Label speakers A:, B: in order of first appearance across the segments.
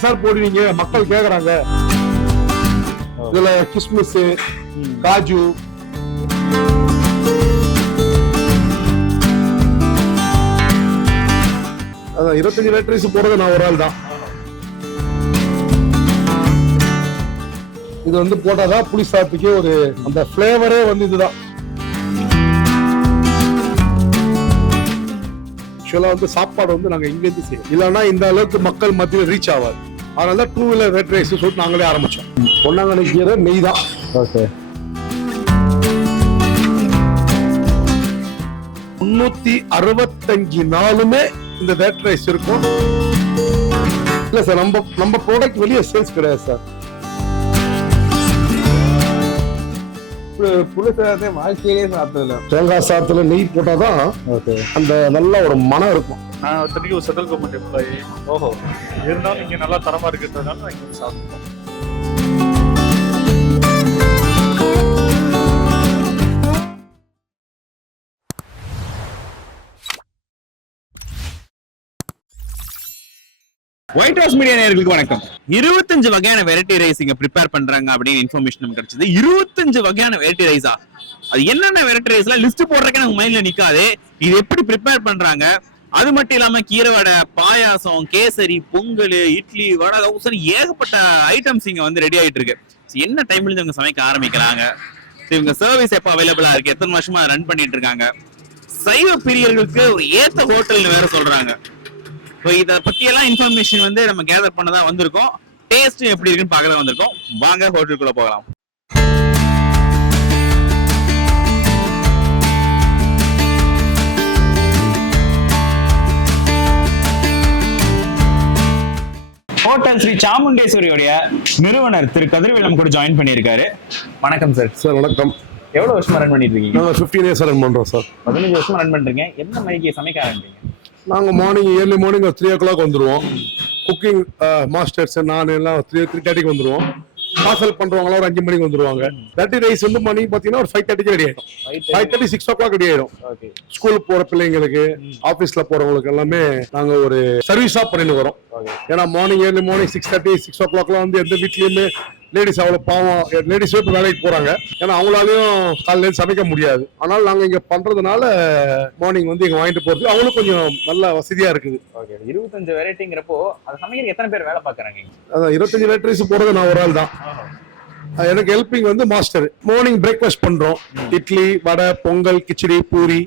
A: Sir போடுவீங்க? மக்கள் கேக்குறாங்க. இதுல கிஸ்மிஸ் காஜு. அதான் இருபத்தஞ்சு லேட்டரிஸ் போடுறது நான் ஒரு ஆள் தான். இது வந்து போட்டாதான் புளி சாதத்துக்கே ஒரு அந்த ஃபிளேவரே வந்து இதுதான். ஆக்சுவலா வந்து சாப்பாடு வந்து நாங்க இங்க இருந்து செய்வோம் இல்லைன்னா இந்த அளவுக்கு மக்கள் மத்தியில் ரீச் ஆகாது. அதனால தான் டூ வீலர் ரெட் ரைஸ் சொல்லிட்டு நாங்களே ஆரம்பிச்சோம். பொன்னாங்கண்ணி கீரை நெய் தான்.
B: ஓகே
A: முன்னூத்தி அறுபத்தஞ்சு நாளுமே இந்த ரெட் ரைஸ் இருக்கும். இல்ல சார் நம்ம நம்ம ப்ராடக்ட் வெளியே சேல்ஸ் கிடையாது சார்
B: புளிசாதத்தை வாழ்க்கையிலே சாப்பிட்டதில்ல.
A: தேங்காய் சாதத்துல நெய் போட்டாதான் அந்த நல்ல ஒரு மனம் இருக்கும்.
C: நான் இத்தனைக்கும் சென்ட்ரல் கவர்மெண்ட் எம்ப்ளாயி ஓஹோ. இருந்தாலும் இங்க நல்லா தரமா இருக்குன்றதுனால நான் இங்க வந்து
D: ஒயிட் ஹவுஸ் மீடியா நேர்களுக்கு வணக்கம். இருபத்தஞ்சு வகையான வெரைட்டி ரைஸ் இங்க ப்ரிப்பேர் பண்றாங்க அப்படின்னு இன்ஃபர்மேஷன் நமக்கு கிடைச்சது. இருபத்தஞ்சு வகையான வெரைட்டி ரைஸா அது என்னென்ன வெரைட்டி ரைஸ்லாம் லிஸ்ட் போடுறதுக்கு எனக்கு மைண்ட்ல நிக்காது. இது எப்படி ப்ரிப்பேர் பண்றாங்க? அது மட்டும் இல்லாம கீரை வடை பாயாசம் கேசரி பொங்கல் இட்லி வடை கவுசன் ஏகப்பட்ட ஐட்டம்ஸ் இங்க வந்து ரெடி ஆயிட்டு இருக்கு. என்ன டைம்ல இருந்து இவங்க சமைக்க ஆரம்பிக்கிறாங்க? இவங்க சர்வீஸ் எப்போ அவைலபிளா இருக்கு? எத்தனை வருஷமா ரன் பண்ணிட்டு இருக்காங்க? சைவ பிரியர்களுக்கு ஒரு ஏத்த ஹோட்டல்னு வேற சொல்றாங்க. ஸோ இதை பத்தி எல்லாம் இன்ஃபர்மேஷன் வந்து நம்ம கேதர் பண்ண தான் வந்திருக்கோம். டேஸ்ட் எப்படி இருக்குன்னு பார்க்க தான் வந்திருக்கோம். வாங்க ஹோட்டலுக்குள்ள போகலாம். ஹோட்டல் ஸ்ரீ சாமுண்டேஸ்வரியோடைய நிறுவனர் திரு. கதிர்வேல் நம்ம கூட ஜாயின் பண்ணியிருக்காரு. வணக்கம் சார்
A: சார் வணக்கம்.
D: எவ்வளவு வருஷமா ரன் பண்ணிட்டு இருக்கீங்க?
A: நாங்கள் ஃபிஃப்டீன் இயர்ஸ் ரன் பண்றோம் சார்
D: பதினஞ்சு வருஷமா ரன் பண்றீங்க. என்ன மணிக்கு சமைக்க ஆரம்பிங்க
A: நாங்கள் morning early morning three o'clock வந்துடுவோம் குக்கிங் மாஸ்டர்ஸ் நான் எல்லாம் த்ரீ த்ரீ தேர்ட்டிக்கு வந்துடுவோம் பார்சல் பண்றவங்களாம் ஒரு அஞ்சு மணிக்கு வந்துருவாங்க. தேர்ட்டி ரைஸ் வந்து மணி பார்த்தீங்கன்னா ஒரு ஃபைவ் தேர்ட்டிக்கு ரெடி ஆயிடும். Five thirty six o'clock ready ஆயிடும். ஸ்கூலுக்கு போற பிள்ளைங்களுக்கு ஆபீஸ்ல போறவங்களுக்கு எல்லாமே நாங்க ஒரு சர்வீஸா பண்ணிட்டு வரோம். ஏன்னா morning early morning six thirty six ஓ கிளாக்லாம் வந்து எந்த வீட்லயுமே லேடிஸ் அவ்வளோ பாவம். லேடிஸே இப்போ வேலைக்கு போறாங்க. ஏன்னா அவங்களாலையும் காலையில சமைக்க முடியாது. ஆனால் நாங்க இங்க பண்றதுனால மார்னிங் வந்து இங்க வாங்கிட்டு போறது அவங்களும் கொஞ்சம் நல்ல வசதியா இருக்குது.
D: ஓகே இருபத்தஞ்சு வெரைட்டிங்கிறப்போ அது சமைக்கிறதுக்கு எத்தனை பேர் வேலை பார்க்கறாங்க
A: அதான் இருபத்தஞ்சு லிட்டர்ஸ் போறது நான் ஒரு ஆள் தான். எனக்கு ஹெல்பிங் வந்து மாஸ்டர் மார்னிங் பிரேக்ஃபாஸ்ட் பண்றோம். இட்லி வடை பொங்கல் கிச்சடி பூரி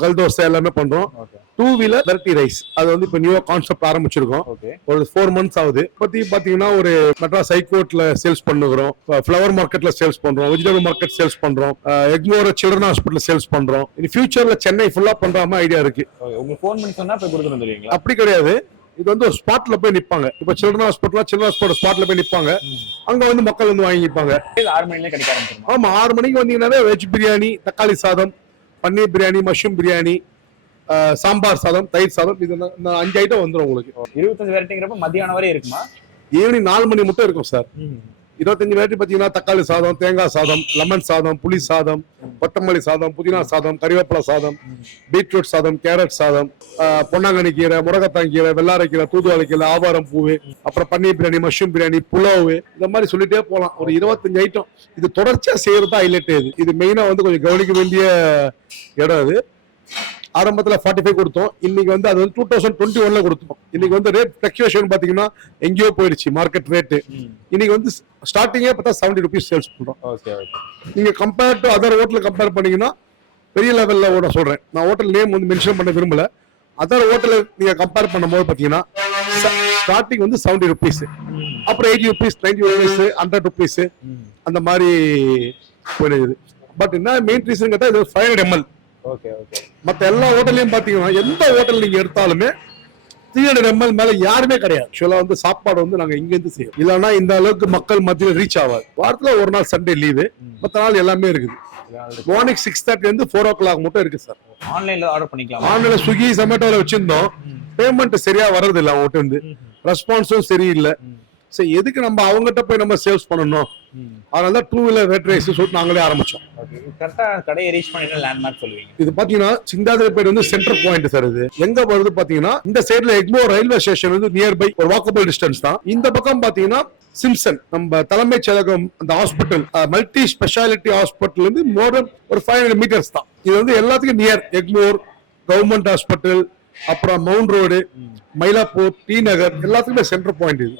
A: கல் தோசை எல்லாமே பண்றோம்.
D: Okay
A: two wheeler variety rice அது வந்து இப்போ நியூவா கான்செப்ட் ஆரம்பிச்சிருக்கோம். ஒரு ஃபோர் மந்த்ஸ் ஆகுது. பத்தி பாத்தீங்கன்னா ஒரு மெட்ராஸ் ஹைகோர்ட்ல சேல்ஸ் பண்ணுகிறோம். ஃப்ளவர் மார்க்கெட்ல சேல்ஸ் பண்றோம். வெஜிடபிள் மார்க்கெட் சேல்ஸ் பண்றோம். எக்மோர சில்ட்ரன் ஹாஸ்பிட்டல் சேல்ஸ் பண்றோம். இனி ஃபியூச்சர்ல சென்னை ஃபுல்லா பண்றாம ஐடியா இருக்கு.
D: ஓகே உங்களுக்கு ஃபோன் பண்ணி சொன்னா போய் கொடுத்துட்டு வந்துருவீங்களா
A: அப்படி கிடையாது. இது வந்து ஒரு ஸ்பாட்ல போய் நிப்பாங்க. இப்ப சில்ட்ரன் ஹாஸ்பிட்டல் சில்ட்ரன் ஹாஸ்பிட்டல் ஸ்பாட்ல போய் நிப்பாங்க. அங்க வந்து மக்கள் வந்து வாங்கிப்பாங்க.
D: ஆறு மணிலே கிடைக்க ஆரம்பிச்சிருமா?
A: ஆமா ஆறு மணிக்கு வந்தீங்கன்னாவே வெஜ் பிரியாணி தக்காளி சாதம் பன்னீர் பிரியாணி மஷ்ரூம் பிரியாணி சாம்பார் சாதம் தயிர் சாதம் இது அஞ்சு ஐட்டம் வந்துடும் உங்களுக்கு.
D: இருபத்தஞ்சு வெரைட்டிங்கிறப்ப மத்தியானம் வரை இருக்குமா?
A: ஈவினிங் நாலு மணி மட்டும் இருக்கும் சார் இருபத்தஞ்சு வெரைட்டி பார்த்தீங்கன்னா தக்காளி சாதம் தேங்காய் சாதம் லெமன் சாதம் புளி சாதம் கொத்தமல்லி சாதம் புதினா சாதம் கறிவேப்பிலை சாதம் பீட்ரூட் சாதம் கேரட் சாதம் ஆஹ், பொன்னாங்கண்ணி கீரை முருகத்தான் கீரை வெள்ளாரை கீரை தூதுவளை கீரை ஆவாரம் பூவு அப்புறம் பன்னீர் பிரியாணி மஷ்ரூம் பிரியாணி புலாவு இந்த மாதிரி சொல்லிட்டே போகலாம் ஒரு இருபத்தஞ்சு ஐட்டம் இது தொடர்ச்சியா செய்யறது தான் ஹைலைட் இது இது மெயினா வந்து கொஞ்சம் கவனிக்க வேண்டிய இடம் இது ஆரம்பத்துல ஃபார்ட்டி ஃபைவ் கொடுத்தோம். இன்னைக்கு வந்து அது வந்து டூ தௌசண்ட் டுவெண்ட்டி ஒன்ல கொடுத்தோம். இன்னைக்கு வந்து ரேட் ஃபிளக்சுவேஷன் பாத்தீங்கன்னா எங்கேயோ போயிடுச்சு மார்க்கெட் ரேட்டு இன்னைக்கு வந்து ஸ்டார்டிங்கே பார்த்தா செவன்டி ருபீஸ் சேல்ஸ் பண்றோம்.
D: Okay okay.
A: நீங்க compare to other hotel compare பண்ணீங்கன்னா பெரிய லெவல்ல ஓட சொல்றேன். நான் ஹோட்டல் நேம் வந்து மென்ஷன் பண்ண விரும்பல. அதர் ஹோட்டல் நீங்க கம்பேர் பண்ணும்போது பாத்தீங்கன்னா ஸ்டார்டிங் வந்து செவன்டி ருபீஸ் அப்புறம் eighty rupees ninety rupees hundred rupees அந்த மாதிரி போயிடுது. பட் என்ன மெயின் ரீசன் கேட்டா இது five hundred ML
D: okay okay.
A: மத்த எல்லா ஹோட்டல்லையும் பாத்தீங்கன்னா எந்த ஹோட்டல் நீங்க எடுத்தாலுமே த்ரீ ஹண்ட்ரட் எம்எல் மேல யாருமே கிடையாது. ஆக்சுவலா வந்து சாப்பாடு வந்து நாங்க இங்க இருந்து செய்வோம். இல்லைன்னா இந்த அளவுக்கு மக்கள் மத்தியில் ரீச் ஆகாது வாரத்துல ஒரு நாள் சண்டே லீவு மத்த நாள் எல்லாமே இருக்குது. மார்னிங் சிக்ஸ் தேர்ட்டி வந்து ஃபோர் ஓ கிளாக் மட்டும் இருக்கு சார்
D: ஆன்லைன்ல ஆர்டர் பண்ணிக்கலாம்?
A: ஆன்லைன்ல ஸ்விக்கி ஜொமேட்டோல வச்சிருந்தோம். பேமெண்ட் சரியா வர்றது இல்லை அவங்ககிட்ட இருந்து. ரெஸ்பான்ஸும் சரியில்லை. சரி எதுக்கு நம்ம அவங்ககிட்ட போய் நம்ம சேல்ஸ் பண்ணணும்? அதனால தான் டூ வீலர் ரெட் ரைஸ் சொல்லிட்டு நாங்களே ஆரம்பிச்சோம்.
D: கரெக்டா கடையை ரீச் பண்ணிட்டு லேண்ட்மார்க் சொல்லுவீங்க?
A: இது பாத்தீங்கன்னா சிந்தாதிரிப்பேட் வந்து சென்டர் பாயிண்ட் சார் இது. எங்க வருது பாத்தீங்கன்னா இந்த சைடுல எக்மோர் ரயில்வே ஸ்டேஷன் வந்து நியர்பை ஒரு வாக்கபிள் டிஸ்டன்ஸ் தான். இந்த பக்கம் பாத்தீங்கன்னா சிம்சன் நம்ம தலைமைச் செயலகம் அந்த ஹாஸ்பிட்டல் மல்டி ஸ்பெஷாலிட்டி ஹாஸ்பிட்டல் இருந்து மோர் ஒரு ஃபைவ் ஹண்ட்ரட் மீட்டர்ஸ் தான். இது வந்து எல்லாத்துக்கும் நியர் எக்மோர் கவர்மெண்ட் ஹாஸ்பிட்டல் அப்புறம் Mount Road Mylapore T Nagar எல்லாத்துக்குமே சென்டர் பாயிண்ட் இது.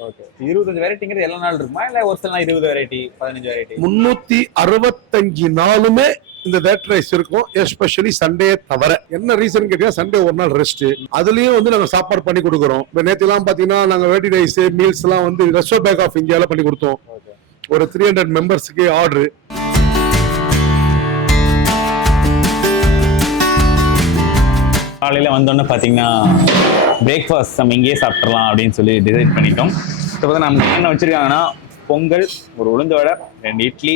D: இருபத்தஞ்சு வெரைட்டிங்கிறது எல்லா நாள் இருக்குமா? இல்ல ஒரு சில இருபது வெரைட்டி பதினஞ்சு வெரைட்டி
A: முன்னூத்தி அறுபத்தஞ்சு நாளுமே இந்த வேட் ரைஸ் இருக்கும். எஸ்பெஷலி சண்டே தவிர. என்ன ரீசன் கேட்டீங்கன்னா சண்டே ஒரு நாள் ரெஸ்ட் அதுலயும் வந்து நாங்க சாப்பாடு பண்ணி கொடுக்குறோம். இப்ப நேத்து எல்லாம் பாத்தீங்கன்னா நாங்க வேட்டி ரைஸ் மீல்ஸ் எல்லாம் வந்து ரெஸ்டோ பேங்க் ஆஃப் இந்தியால பண்ணி கொடுத்தோம். ஒரு த்ரீ ஹண்ட்ரட் மெம்பர்ஸ்க்கு ஆர்டர்
D: காலையில் வந்தோடனே பார்த்தீங்கன்னா பிரேக்ஃபாஸ்ட் நம்ம இங்கேயே சாப்பிட்றலாம் அப்படின்னு சொல்லி டிசைட் பண்ணிட்டோம். இப்போ பார்த்தா நமக்கு என்ன வச்சிருக்காங்கன்னா பொங்கல் ஒரு உளுந்து வடை ரெண்டு இட்லி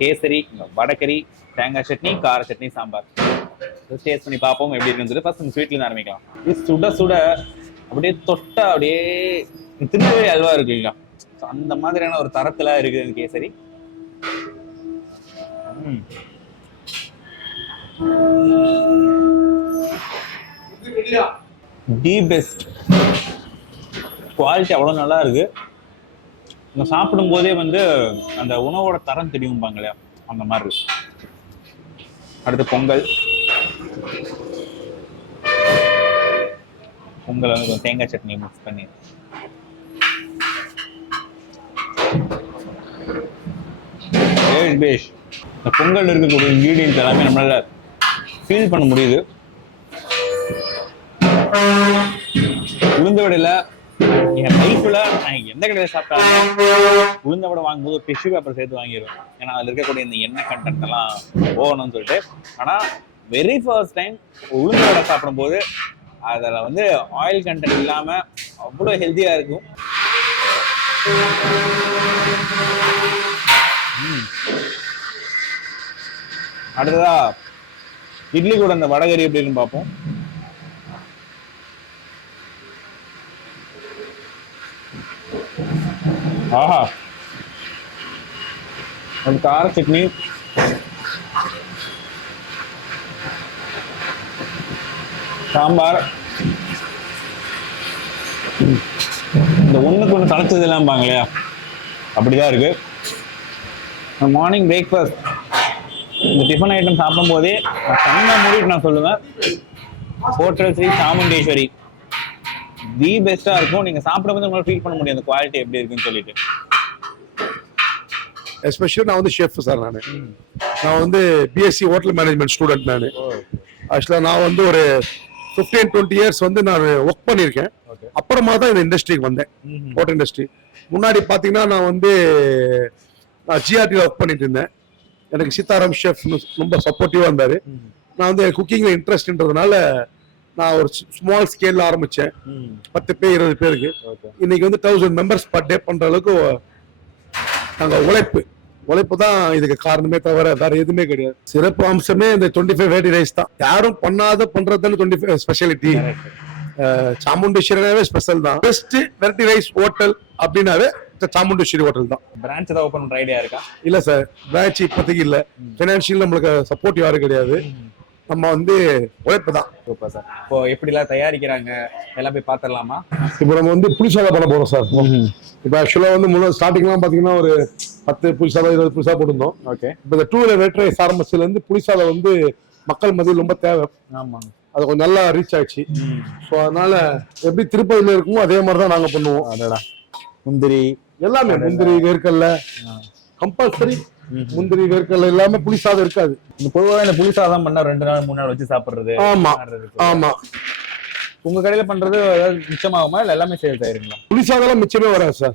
D: கேசரி இங்க தேங்காய் சட்னி கார சட்னி சாம்பார். டேஸ்ட் பண்ணி பார்ப்போம் எப்படி இருக்குன்னு சொல்லி ஃபர்ஸ்ட் ஸ்வீட்லேருந்து ஆரம்பிக்கலாம். இது சுட சுட அப்படியே தொட்டா அப்படியே திருநெல்வேலி அல்வா இருக்குங்களா ஸோ அந்த மாதிரியான ஒரு தரத்தில் இருக்குது இந்த கேசரி. ம். தி பெஸ்ட் குவாலிட்டி அவ்வளோ நல்லா இருக்கு. நம்ம சாப்பிடும் போதே வந்து அந்த உணவோட தரம் தெரியும்பாங்க இல்லையா அந்த மாதிரி இருக்கு. அடுத்து பொங்கல். பொங்கல் வந்து கொஞ்சம் தேங்காய் சட்னி மிக்ஸ் பண்ணி. பேஷ் பேஷ் இந்த பொங்கல் இருக்கக்கூடிய இன்க்ரீடியன்ஸ் எல்லாமே நம்மளால ஃபீல் பண்ண முடியுது. உளுந்த வடையில என் லைஃப்ல நான் எந்த கடையில் சாப்பிட்டாலும் உளுந்த வடை வாங்கும்போது ஒரு டிஷ்யூ பேப்பர் சேர்த்து வாங்கிடுவேன் ஏன்னா அதுல இருக்கக்கூடிய இந்த எண்ணெய் கண்டென்ட் எல்லாம் போகணும்னு சொல்லிட்டு. ஆனா வெரி ஃபர்ஸ்ட் டைம் உளுந்த வடை சாப்பிடும்போது அதில் வந்து ஆயில் கண்டென்ட் இல்லாம அவ்வளோ ஹெல்த்தியாக இருக்கும். அடுத்ததா இட்லி கூட இந்த வடகரி எப்படின்னு பார்ப்போம். ஆஹா. ஒரு கார சட்னி. சாம்பார். இந்த ஒண்ணுக்கு ஒன்று தலைச்சது எல்லாம் இல்லையா அப்படிதான் இருக்கு. மார்னிங் பிரேக்ஃபாஸ்ட் இந்த டிஃபன் ஐட்டம் சாப்பிடும் போதே கண்ணை மூடிட்டு நான் சொல்லுவேன். ஹோட்டல் ஸ்ரீ சாமுண்டேஸ்வரி. தி பெஸ்டா இருக்கும். நீங்க சாப்பிடும்போது உங்களால ஃபீல் பண்ண முடியும் அந்த குவாலிட்டி எப்படி இருக்குன்னு சொல்லிட்டு.
A: எஸ்பெஷலி நான் வந்து ஷெஃப் சார் நான். நான் வந்து பிஎஸ்சி ஹோட்டல் மேனேஜ்மெண்ட் ஸ்டூடெண்ட் நான். ஆக்சுவலாக நான் வந்து ஒரு ஃபிஃப்டீன் டுவெண்ட்டி இயர்ஸ் வந்து நான் ஒர்க் பண்ணியிருக்கேன். அப்புறமா தான் இந்த இண்டஸ்ட்ரிக்கு வந்தேன். ஹோட்டல் இண்டஸ்ட்ரி முன்னாடி பார்த்தீங்கன்னா நான் வந்து நான் ஜிஆர்டியில் ஒர்க் பண்ணிட்டு இருந்தேன். எனக்கு சீதாராம் ஷெஃப் ரொம்ப சப்போர்ட்டிவாக இருந்தார். நான் வந்து குக்கிங்கில் இன்ட்ரெஸ்ட்ன்றதுனால நான் ஒரு ஸ்மால் ஸ்கேலில் ஆரம்பித்தேன் பத்து பேர் இருபது பேருக்கு. இன்னைக்கு வந்து தௌசண்ட் மெம்பர்ஸ் பர் டே பண்ணுற அளவுக்கு நாங்கள் உழைப்பு. உழைப்பு தான் இதுக்கு காரணமே தவிர வேற எதுவுமே கிடையாது. சிறப்பு அம்சமே இந்த டுவெண்ட்டி ஃபைவ் வெரைட்டி ரைஸ் தான். யாரும் பண்ணாத பண்றது டுவெண்ட்டி ஃபைவ் ஸ்பெஷாலிட்டி சாமுண்டேஸ்வரனாவே ஸ்பெஷல் தான். பெஸ்ட் வெரைட்டி ரைஸ் ஹோட்டல் அப்படின்னாவே சாமுண்டேஸ்வரி ஹோட்டல் தான்.
D: பிரான்ச் ஏதாவது ஓப்பன் பண்ற ஐடியா இருக்கா?
A: இல்ல சார் பிரான்ச் இப்போதைக்கு இல்ல. பினான்சியல் நம்மளுக்கு சப்போர்ட் யாரும் கிடையாது. நம்ம வந்து உழைப்பு தான்
D: சூப்பர் சார். இப்போ எப்படிலாம் தயாரிக்கிறாங்க? எல்லாம் போய் பார்த்துடலாமா?
A: இப்போ நம்ம வந்து புளிசாதம் பண்ண போறோம் சார். இப்போ ஆக்சுவலா வந்து முன்னாடி ஸ்டார்டிங்லாம் பாத்தீங்கன்னா ஒரு பத்து புளிசாதம் இருபது புளிசா போட்டிருந்தோம்.
D: ஓகே.
A: இப்போ இந்த டூ வீலர் வெரைட்டி ரைஸ் ஆரம்பிச்சதுல இருந்து புளிசாதம் வந்து மக்கள் மத்தியில் ரொம்ப தேவை.
D: ஆமா
A: அது கொஞ்சம் நல்லா ரீச் ஆயிடுச்சு. ஸோ அதனால எப்படி திருப்பதியில இருக்குமோ அதே மாதிரி தான் நாங்க பண்ணுவோம்.
D: அதடா முந்திரி.
A: எல்லாமே முந்திரி வேர்க்கல்ல கம்பல்சரி முந்திரி வேர்க்கல்ல எல்லாமே புளிசாதம் இருக்காது.
D: இந்த பொதுவாக இந்த புளி சாதம் பண்ணா ரெண்டு நாள் மூணு நாள் வச்சு சாப்பிடுறது
A: ஆமா. ஆமா.
D: உங்க கடையில பண்றது ஏதாவது மிச்சமாகுமா? இல்ல எல்லாமே சேல்ஸ் ஆயிருங்களா?
A: புளிசாதம்லாம் மிச்சமே வராது sir.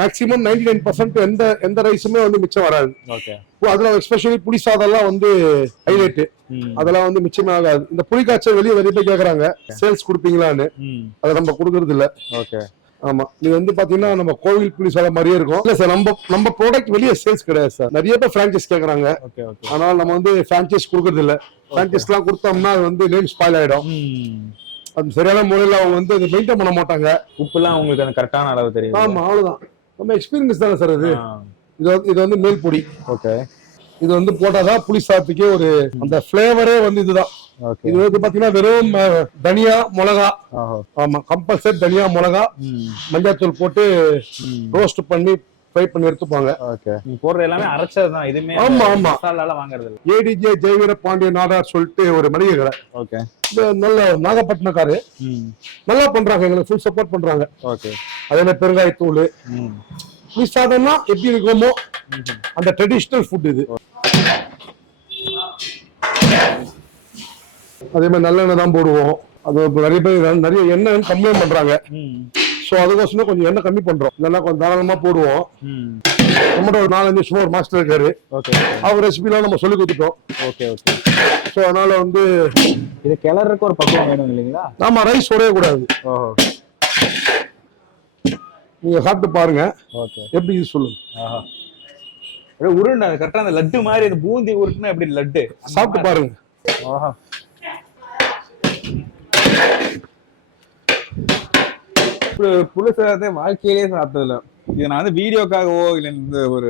A: Maximum ninety nine percent எந்த எந்த ரைஸுமே வந்து மிச்சம் வராது.
D: ஓகே.
A: அதுல எஸ்பெஷலி புளிசாதம்லாம் வந்து ஹைலைட் அதெல்லாம் வந்து மிச்சமே ஆகாது. இந்த புளி காய்ச்சல் வெளியே வெளியே போய் கேக்குறாங்க. சேல்ஸ் கொடுப்பீங்களான்னு. அதை நம்ம கொடுக்கறது இல்ல
D: ஓகே.
A: ஆமா. இது வந்து பாத்தீங்கன்னா நம்ம கோவில் புளிசாதம் மாதிரியே இருக்கும். இல்ல சார் நம்ம நம்ம ப்ராடக்ட் வெளியே சேல்ஸ் கிடையாது சார் நிறைய பேர் பிரான்ச்சைஸ் கேக்குறாங்க. அதனால நம்ம வந்து பிரான்ச்சைஸ் கொடுக்கறது இல்ல பிரான்ச்சைஸ் எல்லாம் கொடுத்தோம்னா அது வந்து நேம் ஸ்பாயில் ஆயிடும். அது சரியான முறையில அவங்க வந்து அதை மெயின்டைன் பண்ண மாட்டாங்க.
D: உப்புலாம் உங்களுக்கு அந்த கரெக்டான அளவு தெரியும்
A: ஆமா அவ்வளவுதான். நம்ம எக்ஸ்பீரியன்ஸ் தானே சார் இது? இது வந்து- இது வந்து மேல் பொடி
D: ஓகே
A: இது வந்து போட்டாதான் புளி சாதத்துக்கே ஒரு அந்த ஃபிளேவரே வந்து இதுதான்.
B: ஓகே
A: இது வந்து பாத்தீங்கன்னா வெறும் தனியா மிளகா. ஆமா கம்பல்சரி தனியா மிளகா.
B: ம்.
A: மஞ்சள் போட்டு ரோஸ்ட் பண்ணி ஃப்ரை பண்ணி எடுத்துப்பாங்க.
B: ஓகே
C: போடுறது எல்லாமே அரைச்சது தான் இதுமே
A: ஆமா, ஆமா.
C: மசாலால வாங்குறது இல்ல
A: ஏடிஜே ஜெயவீர பாண்டிய நாடார் சொல்லிட்டு ஒரு மளிகை கடை
B: ஓகே
A: இது நல்ல நாகப்பட்டினக்காரு. நல்லா பண்றாங்க எங்களுக்கு ஃபுல் சப்போர்ட் பண்றாங்க.
B: ஓகே
A: அதே மாதிரி பெருங்காயத்தூள். புளி சாதம்னா எப்படி இருக்குமோ அந்த ட்ரெடிஷ்னல் ஃபுட் இது. அதே மாதிரி நல்லெண்ணெய் தான் போடுவோம். அது நிறைய பேர் நிறைய எண்ணெய் கம்மியாக பண்றாங்க. ஸோ அதுக்கோசரம் கொஞ்சம் எண்ணெய் கம்மி பண்றோம். இதெல்லாம் கொஞ்சம் தாராளமா போடுவோம். நம்மகிட்ட ஒரு நாலஞ்சு சும்மா ஒரு மாஸ்டர் இருக்காரு. அவர் ரெசிபிலாம் நம்ம சொல்லி கொடுத்துட்டோம்.
B: ஓகே ஓகே
A: ஸோ அதனால வந்து
B: இது கிளறதுக்கு ஒரு பக்குவம் வேணும் இல்லைங்களா?
A: நாம ரைஸ் உடைய கூடாது. நீங்க சாப்பிட்டு பாருங்க.
B: ஓகே
A: எப்படி இது சொல்லுங்க.
C: உருண்டை அது கரெக்டா அந்த லட்டு மாதிரி அந்த பூந்தி உருட்டுனா எப்படி லட்டு?
A: சாப்பிட்டு பாருங்க.
B: ஆஹா. புளிசாதத்தை வாழ்க்கையிலேயே சாப்பிட்டதில்ல.
C: இது நான் வந்து வீடியோக்காகவோ இல்ல இந்த ஒரு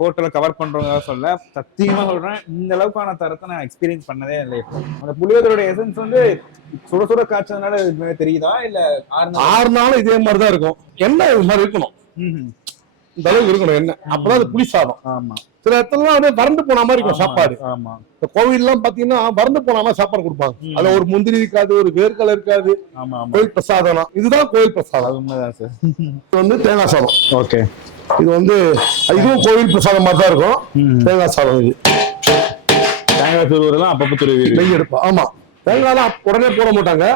C: ஹோட்டலை கவர் பண்றவங்க சொல்ல சத்தியமா சொல்றேன் இந்த அளவுக்கான தரத்தை நான் எக்ஸ்பீரியன்ஸ் பண்ணதே இல்லை அந்த புளியோதரோட எசன்ஸ் வந்து சுட சுட காய்ச்சதுனால தெரியுதா இல்ல
A: ஆறு நாளும் இதே மாதிரி தான் இருக்கும். எண்ணெய் இது மாதிரி இருக்கணும். இந்த அளவுக்கு இருக்கணும் எண்ணெய் அப்பதான் அது புளி சாதம்.
B: ஆமா.
A: சில இடத்துலலாம் அப்படியே வறண்டு போன மாதிரி இருக்கும் சாப்பாடு.
B: ஆமா.
A: இந்த கோவில் எல்லாம் பாத்தீங்கன்னா வறண்டு போன மாதிரி சாப்பாடு கொடுப்பாங்க. அதுல ஒரு முந்திரி இருக்காது ஒரு வேர்க்கலை இருக்காது. கோயில் பிரசாதம் இதுதான் கோயில் பிரசாதம்.
B: அது உண்மைதான் சார்
A: இது வந்து தேங்காய் சாதம்.
B: ஓகே.
A: இது வந்து இதுவும் கோவில் பிரசாதம் மாதிரி தான் இருக்கும். தேங்காய் சாதம் இது.
B: தேங்காய் துருவரெல்லாம் அப்பப்போ துருவி
A: நெய் எடுப்பா ஆமா. தேங்காய்லாம் உடனே போட மாட்டாங்க.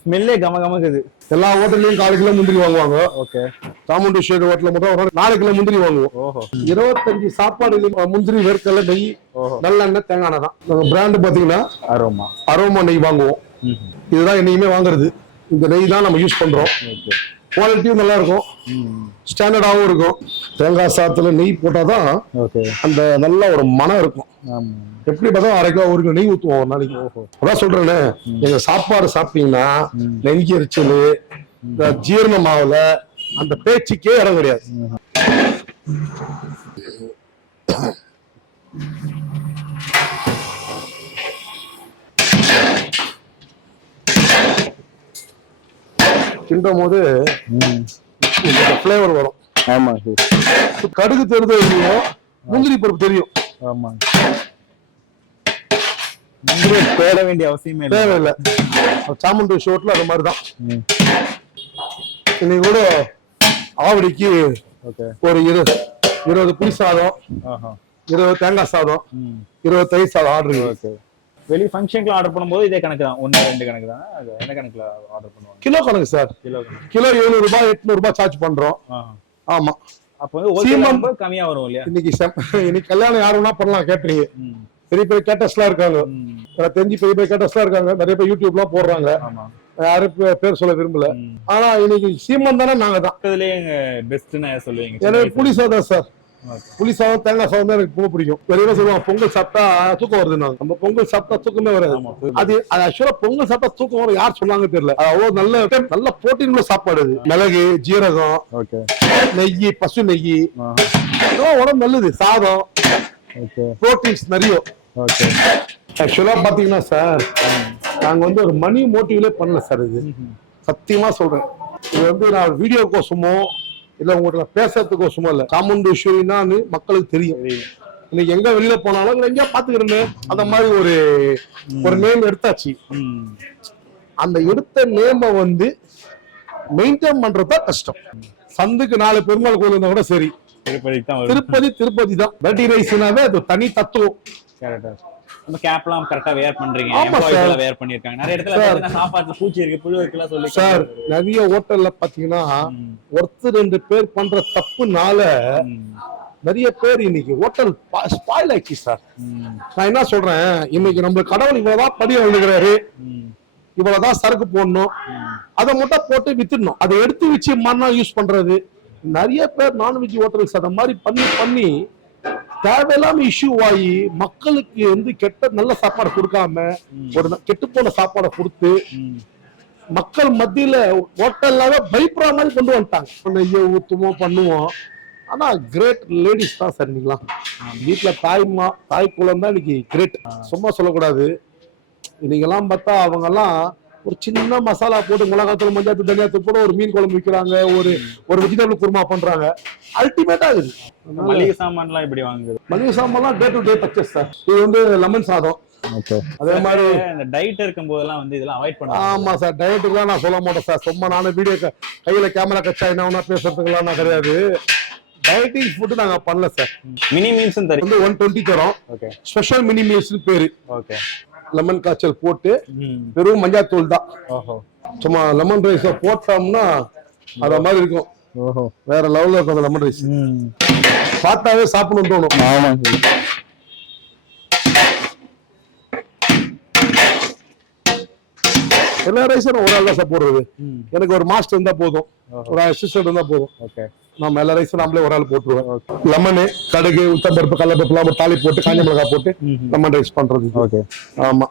B: ஸ்மெல்லே கம கமக்குது.
A: எல்லா ஹோட்டல்லையும் காலு கிலோ முந்திரி வாங்குவாங்க.
B: ஓகே.
A: சாமுண்டி ஷேடு ஹோட்டல்ல மட்டும் நாலு கிலோ முந்திரி வாங்குவோம். இருபத்தஞ்சு சாப்பாடு முந்திரி வேர்க்கடலை நெய்
B: ஓஹோ.
A: நல்லெண்ணெய் தேங்காய் எண்ணெய் தான். நம்ம பிராண்டு பாத்தீங்கன்னா
B: அரோமா.
A: அரோமா நெய் வாங்குவோம். இதுதான் என்னைக்குமே வாங்குறது. இந்த நெய் தான் நம்ம யூஸ் பண்றோம். குவாலிட்டியும் நல்லா இருக்கும் ஸ்டாண்டர்டாகவும் இருக்கும். தேங்காய் சாத்துல நெய் போட்டாதான்
B: ஓகே
A: அந்த நல்ல ஒரு மனம் இருக்கும். எப்படி பார்த்தா அரை கிலோ ஒரு கிலோ நெய் ஊற்றுவோம் ஒரு நாளைக்கு. அதான் சொல்றேனே. எங்க சாப்பாடு சாப்பிட்டீங்கன்னா நெஞ்சு எரிச்சல் இந்த ஜீரணமாகல அந்த பேச்சுக்கே இடம் கிடையாது. கிண்டும் போது ஃப்ளேவர் வரும்.
B: ஆமா சார்.
A: கடுகு தெரிஞ்சோ இல்லையோ முந்திரி பருப்பு தெரியும்.
B: ஆமா.
C: தேட வேண்டிய அவசியமே இல்லை.
A: தேவையில்லை. சாமுண்டி ஷோட்ல அது மாதிரி தான். இன்னைக்கு கூட ஆவடிக்கு ஒரு இரு இருபது புளி சாதம் இருபது தேங்காய் சாதம் இருபது தயிர் சாதம் ஆர்டர்
C: வெளிய ஃபங்க்ஷனுக்கு ஆர்டர் பண்ணும்போது இதே கணக்கு தான். ஒன்னு ரெண்டு கணக்கு தான். அது என்ன கணக்குல ஆர்டர் பண்ணுவாங்க?
A: கிலோ கணக்கு சார்.
C: கிலோ கணக்கு.
A: கிலோ எழுநூறு ரூபாய் எட்நூறு ரூபாய் சார்ஜ் பண்றோம். ஆமா.
C: அப்போ வந்து
A: சீமம்.
C: கம்மியா வரும் இல்லையா?
A: இன்னைக்கு இன்னைக்கு கல்யாணம் யாருன்னா பண்ணலாம் கேட்டீங்க.
C: ம்.
A: பெரிய பெரிய கேட்டஸ்லாம் இருக்காங்க. எனக்கு தெரிஞ்சு பெரிய பெரிய கேட்டஸ்லாம் இருக்காங்க. நிறைய பேர் யூடியூப்லாம் போடுறாங்க.
C: ஆமா.
A: யாரும் பேர் சொல்ல விரும்பல. ஆனா இன்னைக்கு சீமன் தானே நாங்க தான்.
C: எங்க பெஸ்ட்னு சொல்லுவீங்க.
A: எனக்கு புளி சாதம் சார். புளி சாதம் தேங்காய் சாதம் தான் எனக்கு ரொம்ப பிடிக்கும். வெளியில சொல்லுவாங்க? பொங்கல் சாப்பிட்டா தூக்கம் வருது நம்ம பொங்கல் சாப்பிட்டா தூக்கமே வராது. அது அது ஆக்சுவலா பொங்கல் சாப்பிட்டா தூக்கம் வரும். யார் சொன்னாங்க தெரியல. அது அவ்வளவு நல்ல நல்ல புரோட்டீன் உள்ள சாப்பாடு அது. மிளகு ஜீரகம் நெய் பசு நெய். உடம்பு நல்லது. சாதம் புரோட்டீன்ஸ் நிறைய. ஆக்சுவலா பாத்தீங்கன்னா சார் நாங்க வந்து ஒரு மணி மோட்டிவ்லே பண்ணல சார் இது. சத்தியமா சொல்றேன். இது வந்து நான் வீடியோ இல்ல உங்கள்ட்ட பேசுறதுக்கோசமோ இல்ல. சாமுண்டீஸ்வரினா மக்களுக்கு தெரியும். இன்னைக்கு எங்க வெளியில போனாலும் எங்கேயா பாத்துக்கிறேன்னு அந்த மாதிரி ஒரு ஒரு நேம் எடுத்தாச்சு. அந்த எடுத்த நேம வந்து மெயின்டைன் பண்றதுதான் கஷ்டம். சந்துக்கு நாலு பெருமாள் கோயில் இருந்தா கூட சரி. திருப்பதி திருப்பதி தான். வெரைட்டி ரைஸ்னாவே அது தனி தத்துவம்.
C: கரெக்டா நம்ம கேப்லாம் கரெக்டா வேர் பண்றீங்க. எம்ப்ளாயிஸ் வேர் பண்ணிருக்காங்க நிறைய இடத்துல. பாத்தீங்கன்னா சாப்பாட்டுல பூச்சி இருக்கு புழு இருக்குலாம் சொல்லி
A: சார் நிறைய ஹோட்டல்ல பாத்தீங்கன்னா. ஒருத்தர் ரெண்டு பேர் பண்ற தப்புனால. நிறைய பேர் இன்னைக்கு ஹோட்டல் ஸ்பாயில் ஆக்கி சார். நான் என்ன சொல்றேன்? இன்னைக்கு நம்ம கடவுள் இவ்வளவுதான் படி எழுதுகிறாரு. இவ்வளவுதான் சரக்கு போடணும். அதை மட்டும் போட்டு வித்துடணும். அதை எடுத்து வச்சு மறுநாள் யூஸ் பண்றது. நிறைய பேர் நான்வெஜ் ஹோட்டல்ஸ் அந்த மாதிரி பண்ணி பண்ணி தேவையில்லாம இஷ்யூ ஆகி மக்களுக்கு வந்து கெட்ட நல்ல சாப்பாடு கொடுக்காம ஒரு கெட்டு போன சாப்பாடை கொடுத்து மக்கள் மத்தியில ஹோட்டல்லாவே பயப்படுற மாதிரி கொண்டு வந்துட்டாங்க. ஐயோ ஊத்துவோம் பண்ணுவோம் ஆனா கிரேட் லேடிஸ் தான் சார் இன்னைக்கெல்லாம். வீட்டுல தாய்மா தாய் குளம் தான் இன்னைக்கு கிரேட் சும்மா சொல்லக்கூடாது. இன்னைக்கெல்லாம் பார்த்தா அவங்க எல்லாம் ஒரு சின்ன மசாலா போட்டு மிளகாத்தூள் மஞ்சாத்தூள் தனியாத்தூள் போட்டு ஒரு மீன் குழம்பு விற்கிறாங்க ஒரு ஒரு வெஜிடபிள் குருமா பண்றாங்க. அல்டிமேட்டா அதனால
B: மளிகை சாமான்லாம் இப்படி வாங்குது
A: மளிகை சாமான்லாம் day to day purchase sir இது வந்து லெமன் சாதம். அதே மாதிரி
B: இந்த டயட் இருக்கும் போதெல்லாம் வந்து இதெல்லாம் அவாய்ட் பண்ணுவாங்க
A: ஆமா சார் டயட்டுக்குலாம் நான் சொல்ல மாட்டேன் சார் சும்மா நானும் வீடியோ கையில கேமரா கச்சா என்ன பேசுறதுக்குலாம் நான் கிடையாது. டயட்டிங் ஃபுட்டு நாங்க பண்ணல சார்
B: மினி தரும்
A: வந்து ஒன் டுவெண்ட்டி தரோம்.
B: ஓகே
A: ஸ்பெஷல் மினி மீல்ஸ் பேரு.
B: ஓகே
A: லெமன் காய்ச்சல் போட்டு வெறும் மஞ்சாத்தூள் தான். சும்மா லெமன் ரைஸை போட்டோம்னா அத மாதிரி இருக்கும். வேற லெவல்ல இருக்கும் அந்த லெமன் ரைஸ் பார்த்தாவே சாப்பிடணும்னு தோணும்.
B: ஆமாங்க.
A: எல்லா நான் ஒரு ஆள் தான் சார் போடுறது. எனக்கு ஒரு மாஸ்டர் இருந்தா போதும். ஒரு அசிஸ்டன்ட் இருந்தா போதும்.
B: ஓகே.
A: நம்ம எல்லா ரைஸும் நம்மளே ஒரு ஆள் போட்டுருவோம். லெமனு கடுகு உத்தம்பருப்பு கடலப்பருப்புலாம் ஒரு தாலி போட்டு காஞ்ச மிளகாய் போட்டு. லெமன் ரைஸ் பண்றது.
B: ஓகே.
A: ஆமா.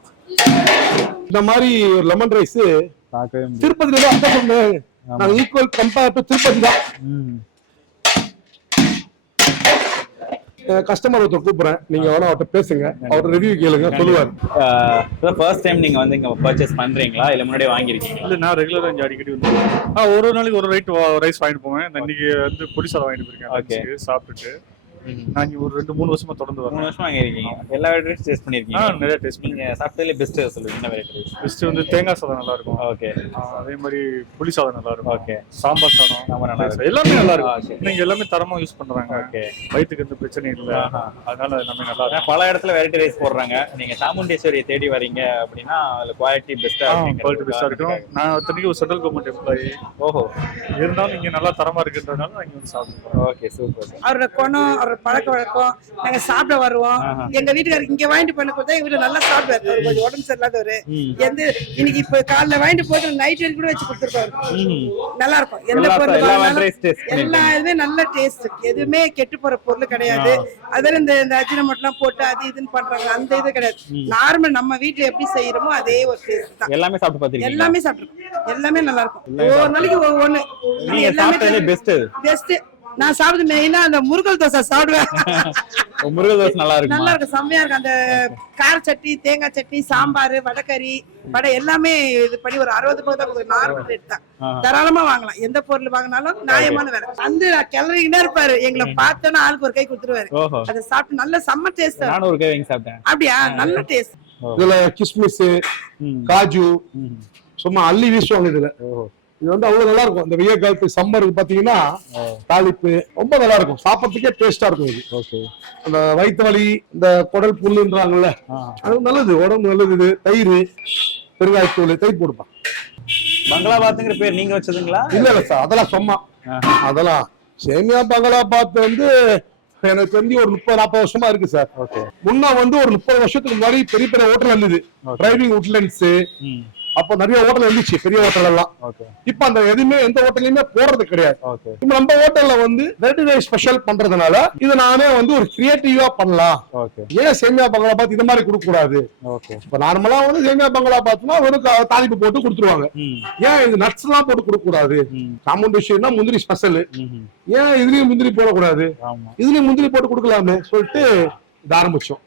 A: இந்த மாதிரி ஒரு லெமன் ரைஸ் திருப்பதியில தான் நாங்க ஈக்குவல் கம்பேர் டு திருப்பதி தான். கஸ்டமர் ஒருத்தர் கூப்பிடுறேன். நீங்க வேணா அவர்கிட்ட பேசுங்க. அவர் ரிவ்யூ கேளுங்க சொல்லுவார்.
B: ஃபர்ஸ்ட் டைம் நீங்க வந்து இங்க பர்ச்சேஸ் பண்றீங்களா? இல்ல முன்னாடியே வாங்கிருக்கீங்களா?
E: இல்ல நான் ரெகுலரா இங்க அடிக்கடி வந்து ஆ ஒரு ஒரு நாளைக்கு ஒரு ரைட் ரைஸ் வாங்கிட்டு போவேன். இன்னைக்கு வந்து பொடி சாதம் வாங்கிட்டு போயிருக்கேன். சாப்பிட்டுட்டு. நான் ஒரு ரெண்டு மூணு வருஷமா தொடர்ந்து
B: மூணு
E: வரேன்
B: வருஷம் வாங்கிருக்கீங்க எல்லா வெரைட்டிஸ் டேஸ்ட் பண்ணிருக்கீங்க
E: நிறைய டேஸ்ட் பண்ணி
B: சாப்பிட்டதுல பெஸ்ட் சொல்லுங்க என்ன வெரைட்டி
E: ஃபர்ஸ்ட் வந்து தேங்காய் சாதம் நல்லா இருக்கும்
B: ஓகே
E: அதே மாதிரி புளி சாதம் நல்லா இருக்கும்
B: ஓகே
E: சாம்பார் சாதம்.
B: சாம்பார் நல்லா இருக்கும்.
E: எல்லாமே நல்லா. இருக்கும். நீங்க எல்லாமே தரமா யூஸ் பண்றாங்க.
B: ஓகே
E: வயிற்றுக்கு எந்த பிரச்சனையும் இல்ல.
B: ஆஹா.
E: அதனால எல்லாமே நல்லா இருக்கும்.
B: பல இடத்துல வெரைட்டி ரைஸ் போடுறாங்க. நீங்க சாமுண்டேஸ்வரியை தேடி வரீங்க அப்படின்னா அதுல குவாலிட்டி பெஸ்டா
E: குவாலிட்டி பெஸ்டா இருக்கும். நான் அத்தனைக்கு ஒரு சென்ட்ரல் கவர்மெண்ட் எம்ப்ளாயி
B: ஓஹோ.
E: இருந்தாலும் இங்க நல்லா தரமா இருக்குன்றதுனால நான் இங்க வந்து சாப்பிடுறேன்.
B: ஓகே சூப்பர்
F: அவரோட குணம் அவரோட பழக்க வழக்கம். நாங்க சாப்பிட வருவோம். எங்க வீட்டுக்காரருக்கு இங்க வாங்கிட்டு பண்ண கொடுத்தா எங்க வீட்டுல நல்லா சாப்பிடுவாரு. அவர் கொஞ்சம் உடம்பு சரியில்லாதவரு. எந்த இன்னைக்கு இப்ப காலைல வாங்கிட்டு போட்டு நைட் வரைக்கும் கூட வச்சு கொடுத்துருப்பாரு. நல்லா இருக்கும். எந்த பொருள்
B: எல்லா
F: இதுமே நல்ல டேஸ்ட் எதுவுமே கெட்டு போற பொருள் கிடையாது. அதில் இந்த இந்த அஜினமோட்டெல்லாம் போட்டு அது இதுன்னு பண்றாங்க. அந்த இது கிடையாது. நார்மல் நம்ம வீட்டுல எப்படி செய்யறோமோ அதே ஒரு டேஸ்ட் தான்.
B: எல்லாமே சாப்பிட்டு
F: எல்லாமே சாப்பிட்டுருக்கோம். எல்லாமே நல்லா இருக்கும். ஒவ்வொரு நாளைக்கு ஒவ்வொன்னு.
B: பெஸ்ட்
F: பெஸ்ட் நான் சாப்பிடுறது மெயினா அந்த முருகல் தோசை சாப்பிடுவேன்.
B: முருகல் தோசை நல்லா இருக்குமா?
F: நல்லா இருக்கும் செம்மையா இருக்கும். அந்த கார சட்னி தேங்காய் சட்னி சாம்பார் வடைக்கறி வடை எல்லாமே இது பண்ணி ஒரு அறுபது ரூபாய் தான் நார்மல் ரேட் தான். தாராளமா வாங்கலாம். எந்த பொருள் வாங்கினாலும் நியாயமான விலை. வந்து கிளறிக்கிட்டே இருப்பாரு. எங்களை பார்த்தோன்னா ஆளுக்கு ஒரு கை கொடுத்துருவாரு. அதை சாப்பிட்டு நல்ல செம்ம டேஸ்ட்
B: நானும் ஒரு கை வாங்கி சாப்பிட்டேன்.
F: அப்படியா? நல்ல டேஸ்ட்
A: இதுல கிஸ்மிஸ். காஜு. சும்மா அள்ளி வீசுவாங்க இதுல. இது வந்து அவ்வளவு நல்லா இருக்கும் இந்த வெய்ய காலத்து சம்மருக்கு பாத்தீங்கன்னா. தாளிப்பு ரொம்ப நல்லா இருக்கும் சாப்பிட்றதுக்கே டேஸ்டா இருக்கும் இது.
B: ஓகே.
A: அந்த வயிற்று வலி இந்த குடல் புல்லுன்றாங்கல்ல. அது நல்லது. உடம்பு நல்லது இது. தயிர் பெருங்காயத்தூள் தயிர் போடுப்பா
B: பங்களாபாத்துங்கிற பேர் நீங்க வச்சதுங்களா?
A: இல்ல இல்ல சார் அதெல்லாம் சும்மா. அதெல்லாம். சேமியா பங்களாபாத் வந்து எனக்கு தெரிஞ்சு ஒரு முப்பது நாற்பது வருஷமா இருக்கு சார்
B: ஓகே.
A: முன்ன வந்து ஒரு முப்பது வருஷத்துக்கு முன்னாடி பெரிய பெரிய ஹோட்டல் இருந்தது. டிரைவிங் உட்லண்ட்ஸ்
B: ம்.
A: அப்போ நிறைய ஹோட்டல் இருந்துச்சு பெரிய ஹோட்டல் எல்லாம். இப்ப அந்த எதுவுமே எந்த ஹோட்டலையுமே போடுறது கிடையாது. இப்ப நம்ம ஹோட்டல்ல வந்து வெரைட்டி ரைஸ் ஸ்பெஷல் பண்றதுனால இதை நானே வந்து ஒரு கிரியேட்டிவா பண்ணலாம். ஏன் சேமியா பங்களா பாத் இந்த மாதிரி கொடுக்க கூடாது
B: ஓகே
A: இப்ப நார்மலா வந்து சேமியா பங்களா வெறும் கா- தாளிப்பு போட்டு கொடுத்துருவாங்க. ஏன் இது நட்ஸ் எல்லாம் போட்டு கொடுக்க கூடாது
B: ம்
A: சாமுண்டேஸ்வரினா முந்திரி ஸ்பெஷல். ஏன் இதுலயும் முந்திரி போடக்கூடாது? இதுலயும் முந்திரி போட்டு கொடுக்கலாமே சொல்லிட்டு இது ஆரம்பிச்சோம்.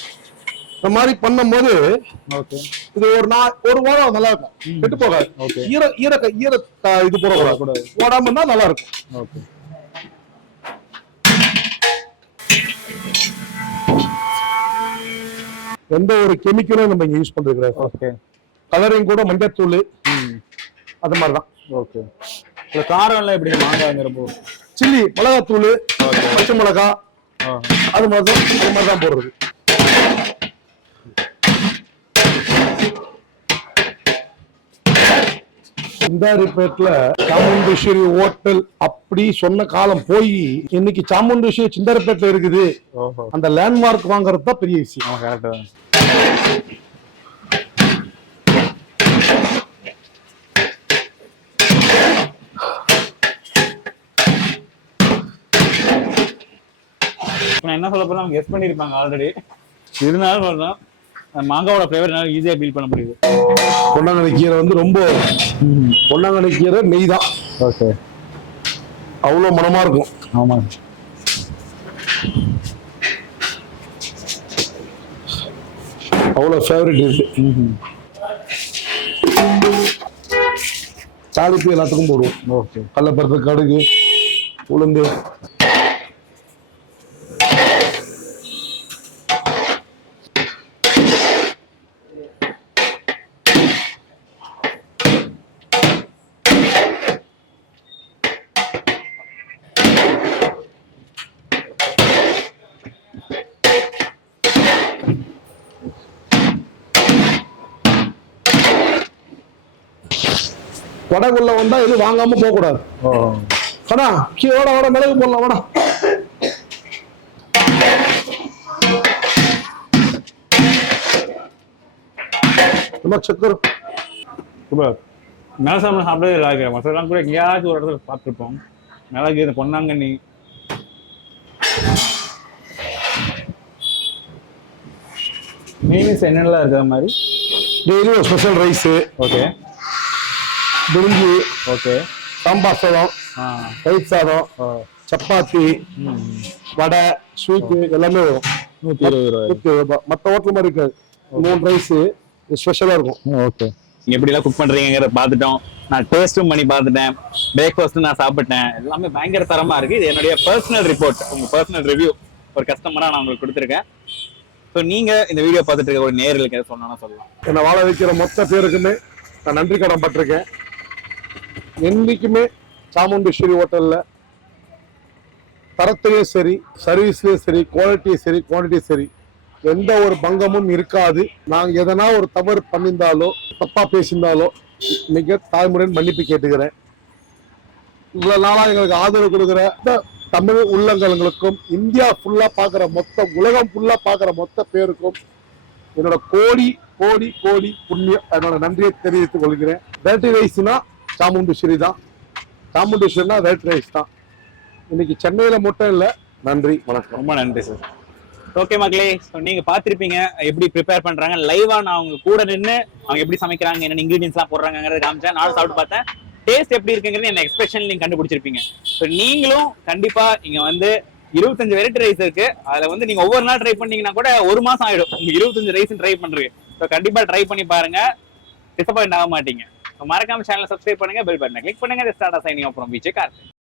A: இந்த மாதிரி பண்ணும்போது இது ஒரு நாள் ஒரு வாரம் நல்லா இருக்கும். கெட்டு போகாது. ஈர ஈர ஈர இது போடக்கூடாது போடாம இருந்தா நல்லா இருக்கும். எந்த ஒரு கெமிக்கலும் நம்ம இங்க யூஸ் பண்றது
B: ஓகே.
A: கலரிங் கூட மஞ்சத்தூள். அது மாதிரிதான்.
B: ஓகே. இந்த காரம் எல்லாம் எப்படி மாங்காய்ங்கிறப்போ
A: சில்லி மிளகாத்தூள் பச்சை மிளகா
B: ஆ.
A: அது மாதிரி தான் அது மாதிரி தான் போடுறது. சிந்தாரிப்பேட்ல சாமுண்டேஸ்வரி ஹோட்டல் அப்படி சொன்ன காலம் போய் இன்னைக்கு சாமுண்டேஸ்வரி சிந்தாரிப்பேட்ல இருக்குது. அந்த லேண்ட்மார்க் வாங்குறது தான் பெரிய விஷயம்.
B: கரெக்ட் நான் என்ன சொல்ல போறேன்? கெஸ் பண்ணிருப்பாங்க ஆல்ரெடி இருந்தாலும் மாங்காவோட ஃப்ளேவர் என்னால ஈஸியா ஃபீல் பண்ண முடியுது.
A: பொன்னாங்கண்ணி கீரை வந்து ரொம்ப பொன்னாங்கண்ணி கீரை நெய் தான்
B: ஓகே
A: அவ்வளோ மனமா இருக்கும்.
B: ஆமா.
A: அவ்வளோ ஃபேவரட் இது. தாளிப்பு எல்லாத்துக்கும் போடுவோம்.
C: ஓகே
A: கடலப்பருப்பு கடுகு உளுந்து. இது வாங்காம போக கூடாது கடா கீ ஓட ஓட மிளகு போடலாம் வாடா.
B: மிளகு சாப்பிட சாப்பிடவே இல்லை மசாலாம் கூட எங்கேயாச்சும் ஒரு இடத்துல பார்த்துருப்போம். மிளகு இந்த பொன்னாங்கண்ணி. மீன்ஸ் என்னென்னலாம் இருக்கிற மாதிரி?
A: டெய்லி ஒரு special rice
B: okay
A: brinji
B: okay.
A: Sambar சாதம் தயிர் சாதம் சப்பாத்தி வடை ஸ்வீட்டு எல்லாமே வரும்.
B: நூற்றி இருபது ரூபாய்.
A: இருபது ரூபாய். மத்த ஹோட்டல் மாதிரி இருக்காது. மூணு ரைஸ் ஸ்பெஷலா இருக்கும்.
B: ஓகே
D: நீங்க எப்படி எல்லாம் குக் பண்றீங்கிறத பார்த்துட்டோம். நான் டேஸ்ட்டும் பண்ணி பார்த்துட்டேன். பிரேக்ஃபாஸ்ட்டும் நான் சாப்பிட்டேன். எல்லாமே பயங்கர தரமா இருக்கு. இது என்னுடைய பர்சனல் ரிப்போர்ட் உங்க பர்சனல் ரிவ்யூ ஒரு கஸ்டமரா நான் உங்களுக்கு கொடுத்துருக்கேன். ஸோ நீங்க இந்த வீடியோ பார்த்துட்டு இருக்க ஒரு எதாவது சொன்னா சொல்லலாம்.
A: என்னை வாழ வைக்கிற மொத்த பேருக்குமே நான் நன்றி கடன் பட்டிருக்கேன். என்றைக்குமே சாமுண்டீஸ்வரி ஹோட்டலில் தரத்துலேயும் சரி சர்வீஸ்லேயும் சரி குவாலிட்டியும் சரி குவான்டிட்டியும் சரி எந்த ஒரு பங்கமும் இருக்காது. நாங்கள் எதனா ஒரு தவறு பண்ணியிருந்தாலோ தப்பாக பேசியிருந்தாலோ மிக தாய்முறையின் மன்னிப்பு கேட்டுக்கிறேன். இவ்வளோ நாளாக எங்களுக்கு ஆதரவு கொடுக்குற இந்த தமிழ் உள்ளங்களுக்கும் இந்தியா ஃபுல்லாக பார்க்குற மொத்த உலகம் ஃபுல்லாக பார்க்குற மொத்த பேருக்கும் என்னோட கோடி கோடி கோடி புண்ணியம் என்னோட நன்றியை தெரிவித்துக் கொள்கிறேன். வேட்டி ரைஸ்னா சாமுண்டீஸ்வரி தான் சாமுண்டீஸ்வரினா ரேட் ரைஸ் தான். இன்னைக்கு சென்னையில மட்டும் இல்ல. நன்றி வணக்கம்.
D: ரொம்ப நன்றி சார் ஓகே மக்களே ஸோ நீங்க பார்த்துருப்பீங்க எப்படி ப்ரிப்பேர் பண்றாங்க. லைவாக நான் அவங்க கூட நின்று அவங்க எப்படி சமைக்கிறாங்க என்னென்ன இன்க்ரீடியன்ஸ்லாம் போடுறாங்கிறத காமிச்சேன். நானும் சாப்பிட்டு பார்த்தேன். டேஸ்ட் எப்படி இருக்குங்கிறது என்ன எக்ஸ்பிரஷன் நீங்க கண்டுபிடிச்சிருப்பீங்க. ஸோ நீங்களும் கண்டிப்பா இங்கே வந்து இருபத்தஞ்சு வெரைட்டி ரைஸ் இருக்கு. அதுல வந்து நீங்கள் ஒவ்வொரு நாள் ட்ரை பண்ணீங்கன்னா கூட ஒரு மாசம் ஆயிடும். உங்க இருபத்தஞ்சு ரைஸ் ட்ரை பண்ணுறீங்க ஸோ கண்டிப்பா ட்ரை பண்ணி பாருங்க. டிசப்பாயிண்ட் ஆக மாட்டீங்க. மறக்காம சேனல் சப்ஸ்கிரைப் பண்ணுங்க பெல் பட்டனை கிளிக் பண்ணுங்க. ஸ்டார்ட் சைனிங் அப்புறம் விஜய் கார்த்திக்